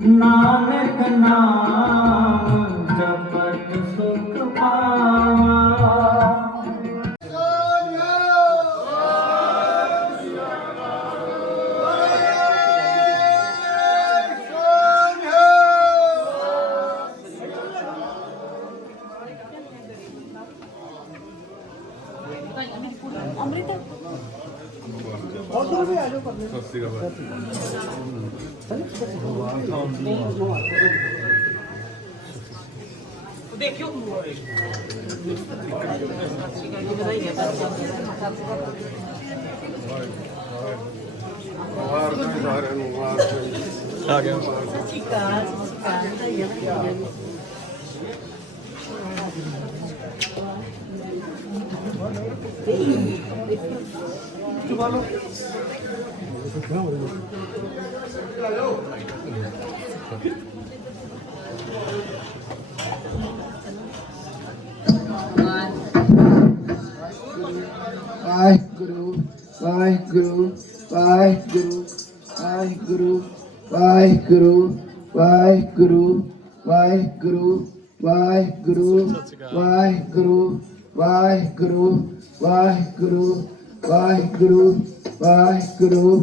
ਨਾਨਕ ਨਾਮ ਜਪਤ ਸੁਖ ਪਾਵਾ ਸਤਿ ਸ਼੍ਰੀ ਅਕਾਲ ਦੇਖਿਓ ਵਾਰ ਦੇ ਸਾਰਿਆਂ ਨੂੰ ਵਾਰ ਆ ਗਿਆ Thank you. Waheguru Waheguru Waheguru Waheguru Waheguru Waheguru Waheguru Waheguru Waheguru Waheguru Waheguru Waheguru Waheguru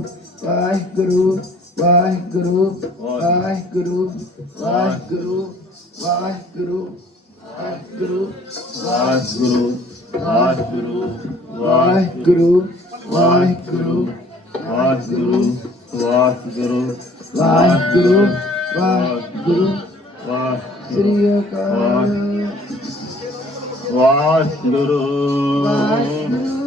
Waheguru Waheguru Waheguru Waheguru Waheguru Waheguru Waheguru Waheguru Waheguru Waheguru Waheguru Waheguru Waheguru Waheguru Waheguru Sri Akal Waheguru Waheguru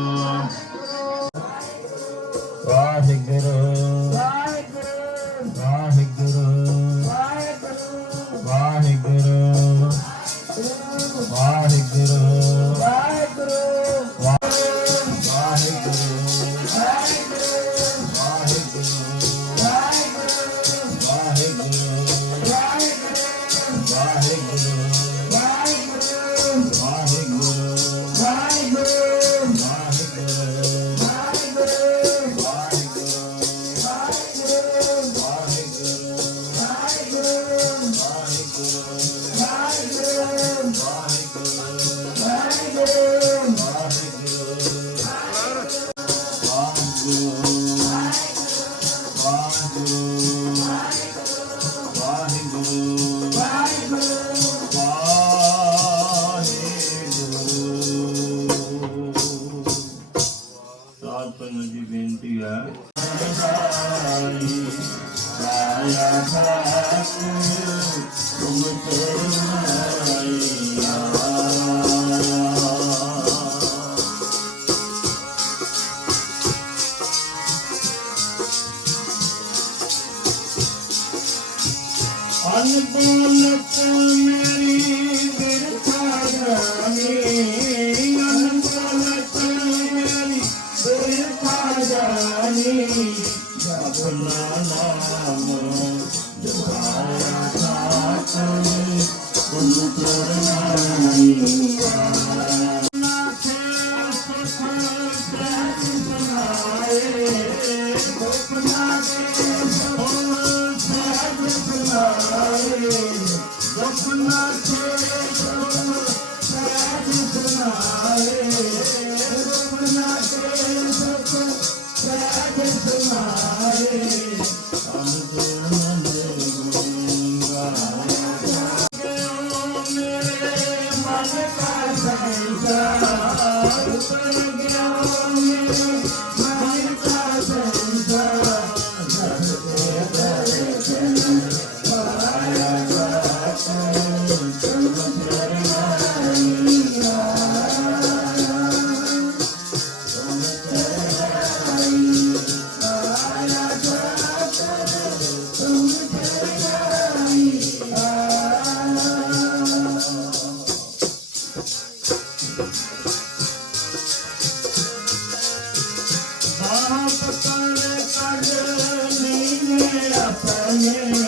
Amen.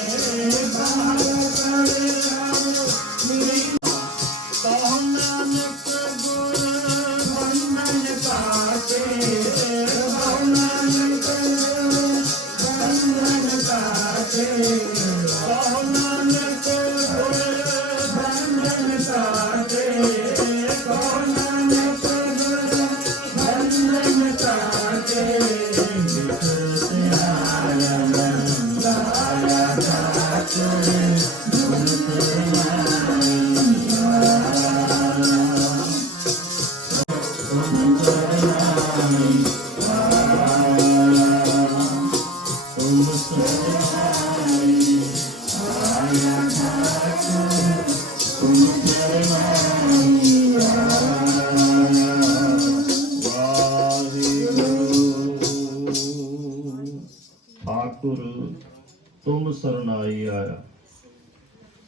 Thank you.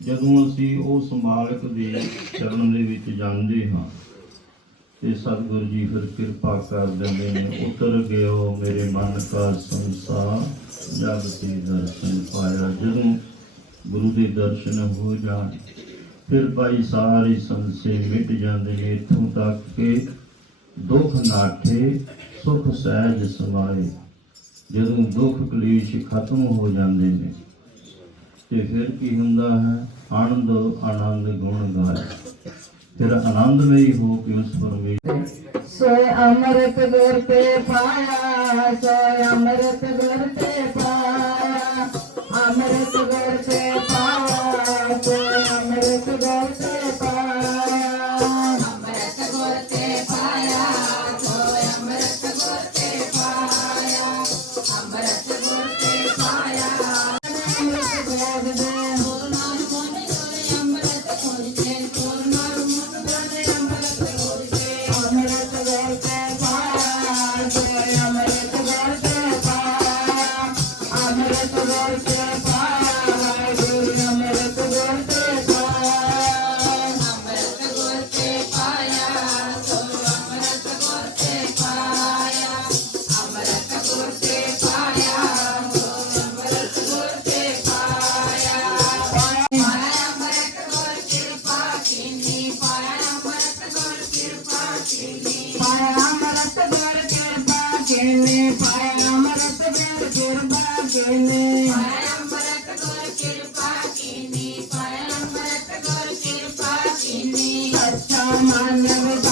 ਜਦੋਂ ਅਸੀਂ ਉਹ ਸੰਭਾਲਕ ਦੇ ਚਰਨ ਦੇ ਵਿੱਚ ਜਾਂਦੇ ਹਾਂ ਤੇ ਸਤਿਗੁਰੂ ਜੀ ਫਿਰ ਕਿਰਪਾ ਕਰ ਦਿੰਦੇ ਨੇ, ਉਤਰ ਗਏ ਉਹ ਮੇਰੇ ਮਨ ਕਾ ਸੰਸਾਰ, ਜਗ ਤੇ ਦਰਸ਼ਨ ਪਾਇਆ ਜਦੋਂ ਗੁਰੂ ਦੇ ਦਰਸ਼ਨ ਹੋ ਜਾਣ। ਫਿਰ ਭਾਈ ਸਾਰੇ ਸੰਸੇ ਮਿਟ ਜਾਂਦੇ ਨੇ, ਇਥੋਂ ਤੱਕ ਕਿ ਦੁੱਖ ਨਾਠੇ, ਸੁਖ ਸਹਿਜ ਸਮਾਏ, ਜਦੋਂ ਦੁੱਖ ਕਲੇਸ਼ ਖਤਮ ਹੋ ਜਾਂਦੇ ਨੇ ਤੇ ਫਿਰ ਕੀ ਹੁੰਦਾ ਹੈ? ਆਨੰਦ ਆਨੰਦ, ਗੁਣ ਗਾਏ ਫਿਰ ਆਨੰਦਮਈ ਹੋ ਕੇ ਉਸ ਪਰਮੇਸ਼ਰ ਸੋਇ ਅਮਰਤ ਗੁਰ ਤੇ ਪਾਇਆ ਸੋਇ ਅਮਰਤ ਗੁਰ ਤੇ ਪਾਇਆ, ਅਮਰਤ ਗੁਰ ਤੇ ਪਾਇਆ ਅਮਰਤ ਗੁਰ ਕਿਰਪਾ ਕੀਨੇ ਪਾਇਆ ਅਮਰਤ ਗੁਰ ਕਿਰਪਾ ਕੀਨੇ ਪਾਇਆ ਅਮਰਤ ਗੁਰ ਕਿਰਪਾ ਕੀਨੇ ਅੱਛਾ ਮਾਨਵ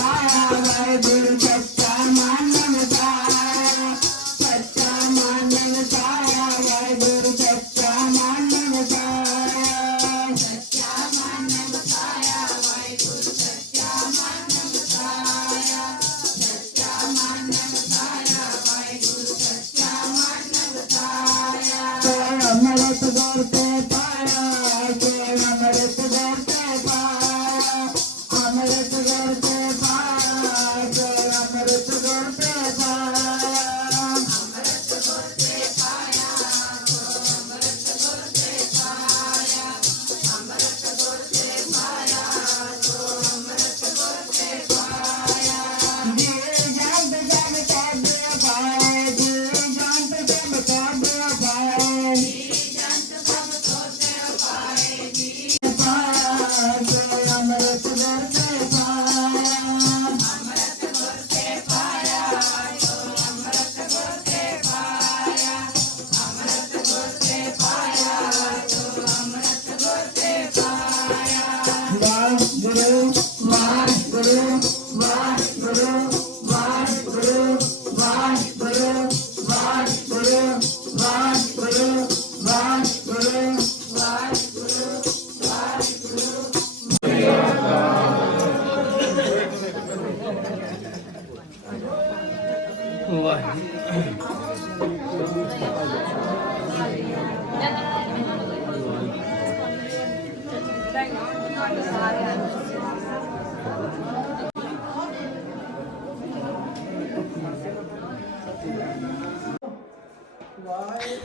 Why?